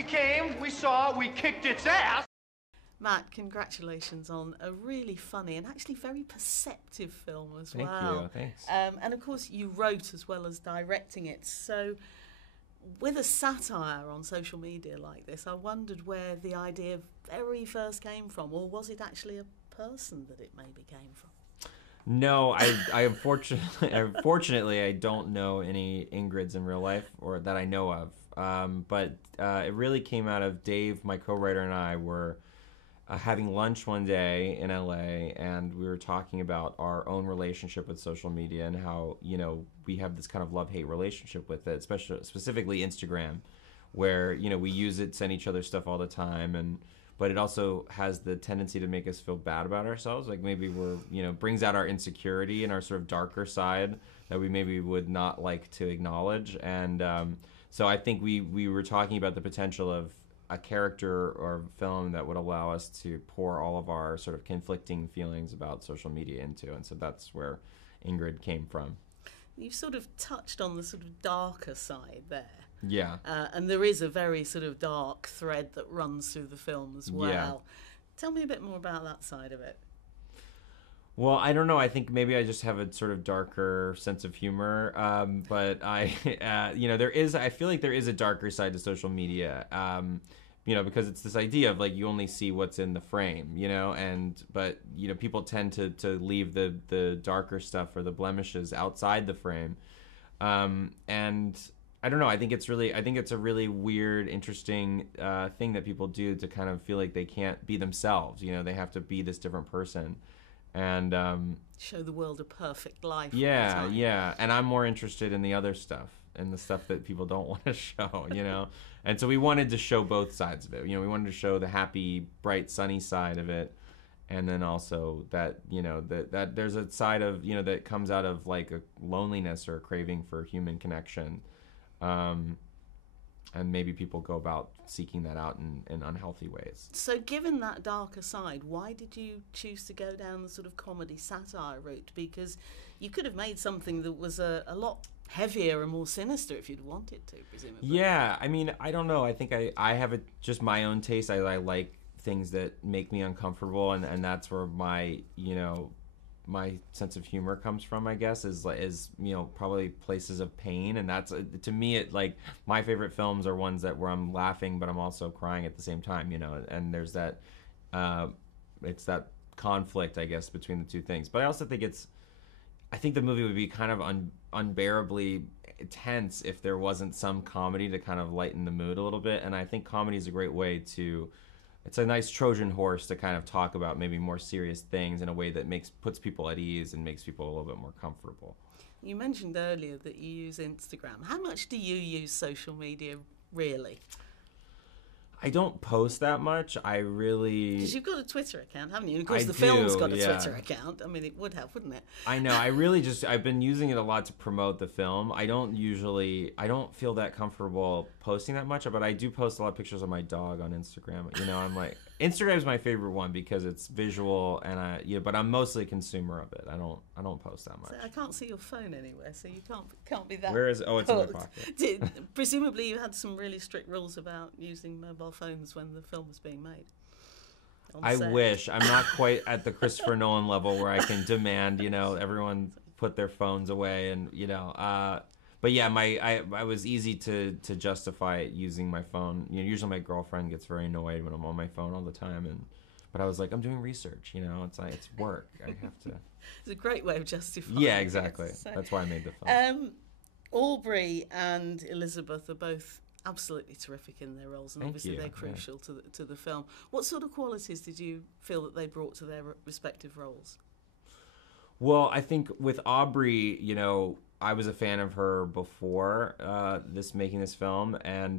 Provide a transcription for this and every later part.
We came, we saw, we kicked its ass. Matt, congratulations on a really funny and actually very perceptive film as well. Thank you, thanks. And of course you wrote as well as directing it. So with a satire on social media like this, I wondered where the idea very first came from, or was it actually a person that it maybe came from? No, I unfortunately I don't know any Ingrids in real life, or that I know of. But it really came out of Dave, my co-writer, and I were having lunch one day in LA, and we were talking about our own relationship with social media and how, you know, we have this kind of love-hate relationship with it, specifically Instagram, where, you know, we use it, send each other stuff all the time, but it also has the tendency to make us feel bad about ourselves. Like maybe we're, you know, brings out our insecurity and our sort of darker side that we maybe would not like to acknowledge. And so I think we were talking about the potential of a character or film that would allow us to pour all of our sort of conflicting feelings about social media into. And so that's where Ingrid came from. You've sort of touched on the sort of darker side there. Yeah. And there is a very sort of dark thread that runs through the film as well. Yeah. Tell me a bit more about that side of it. Well, I don't know. I think maybe I just have a sort of darker sense of humor. But I, you know, I feel like there is a darker side to social media. You know, because it's this idea of like you only see what's in the frame, you know, but you know, people tend to leave the darker stuff or the blemishes outside the frame. And I don't know. I think it's a really weird, interesting thing that people do to kind of feel like they can't be themselves. You know, they have to be this different person, and show the world a perfect life. Yeah, yeah. And I'm more interested in the other stuff, and the stuff that people don't want to show. You know, and so we wanted to show both sides of it. You know, we wanted to show the happy, bright, sunny side of it, and then also that, you know, that there's a side of, you know, that comes out of like a loneliness or a craving for human connection. And maybe people go about seeking that out in unhealthy ways. So given that darker side, why did you choose to go down the sort of comedy satire route? Because you could have made something that was a lot heavier and more sinister if you'd wanted to, presumably. Yeah, I mean, I don't know. I think I have just my own taste. I like things that make me uncomfortable, and that's where my, you know, my sense of humor comes from, I guess, is you know, probably places of pain. And that's, to me, it like my favorite films are ones where I'm laughing but I'm also crying at the same time, you know, and there's that it's that conflict, I guess, between the two things. But I also think I think the movie would be kind of unbearably tense if there wasn't some comedy to kind of lighten the mood a little bit. And I think comedy is a great way to, it's a nice Trojan horse to kind of talk about maybe more serious things in a way that puts people at ease and makes people a little bit more comfortable. You mentioned earlier that you use Instagram. How much do you use social media, really? I don't post that much. I really... Because you've got a Twitter account, haven't you? And of course, I the do, film's got a yeah. Twitter account. I mean, it would have, wouldn't it? I know. I've been using it a lot to promote the film. I don't feel that comfortable posting that much, but I do post a lot of pictures of my dog on Instagram. You know, I'm like, Instagram's my favorite one because it's visual, and but I'm mostly a consumer of it. I don't post that much. So I can't see your phone anywhere, so you can't be that. Where is it? Oh, it's in my pocket. Presumably, you had some really strict rules about using mobile phones when the film was being made. I wish. I'm not quite at the Christopher Nolan level where I can demand, you know, everyone put their phones away, and you know. But yeah, I was easy to justify using my phone. You know, usually my girlfriend gets very annoyed when I'm on my phone all the time, but I was like, I'm doing research. You know, it's like, it's work. I have to. It's a great way of justifying. Yeah, exactly. It, so. That's why I made the film. Aubrey and Elizabeth are both absolutely terrific in their roles, and obviously they're crucial to the film. What sort of qualities did you feel that they brought to their respective roles? Well, I think with Aubrey, you know, I was a fan of her before making this film, and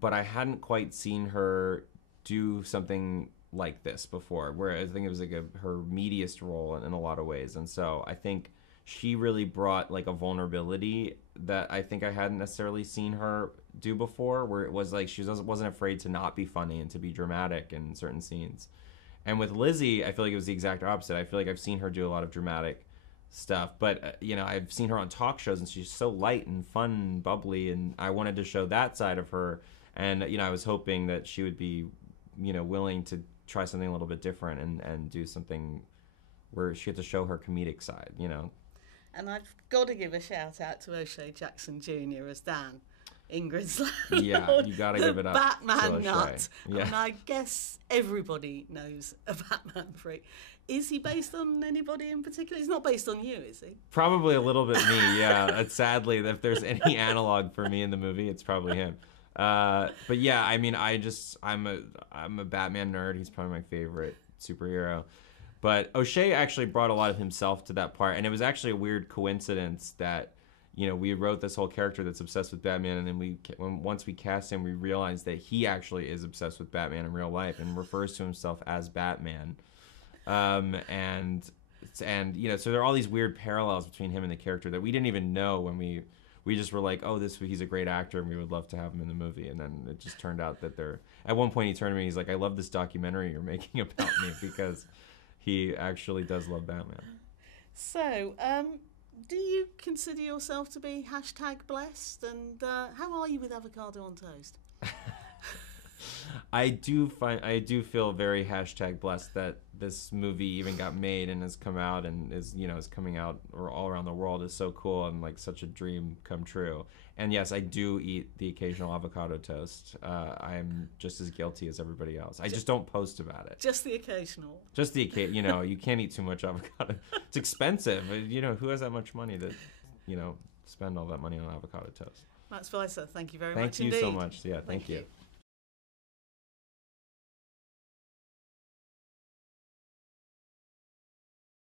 but I hadn't quite seen her do something like this before, where I think it was like her meatiest role in a lot of ways. And so I think she really brought like a vulnerability that I think I hadn't necessarily seen her do before, where it was like she wasn't afraid to not be funny and to be dramatic in certain scenes. And with Lizzie, I feel like it was the exact opposite. I feel like I've seen her do a lot of dramatic stuff, but you know, I've seen her on talk shows and she's so light and fun and bubbly, and I wanted to show that side of her And I was hoping that she would be, willing to try something a little bit different and do something where she had to show her comedic side. And I've got to give a shout out to O'Shea Jackson Jr. as Dan, Ingrid's Yeah, you got to give it up. Batman to nut. Yeah. And I guess everybody knows a Batman freak. Is he based on anybody in particular? He's not based on you, is he? Probably a little bit me, yeah. Sadly, if there's any analog for me in the movie, it's probably him. But yeah, I mean, I'm a Batman nerd. He's probably my favorite superhero. But O'Shea actually brought a lot of himself to that part, and it was actually a weird coincidence that we wrote this whole character that's obsessed with Batman, and then once we cast him, we realized that he actually is obsessed with Batman in real life and refers to himself as Batman. And so there are all these weird parallels between him and the character that we didn't even know when we just were like, oh, he's a great actor and we would love to have him in the movie. And then it just turned out that at one point he turned to me, he's like, I love this documentary you're making about me, because he actually does love Batman. So, do you consider yourself to be #blessed? And how are you with avocado on toast? I do feel very #blessed that this movie even got made and has come out and is coming out all around the world. Is so cool and like such a dream come true. And yes, I do eat the occasional avocado toast. I am just as guilty as everybody else. I just don't post about it. Just the occasional. Just the occasional. You can't eat too much avocado. It's expensive. Who has that much money to spend all that money on avocado toast? Matt Spicer, thank you very much indeed. indeed. Thank you so much. Yeah, thank you.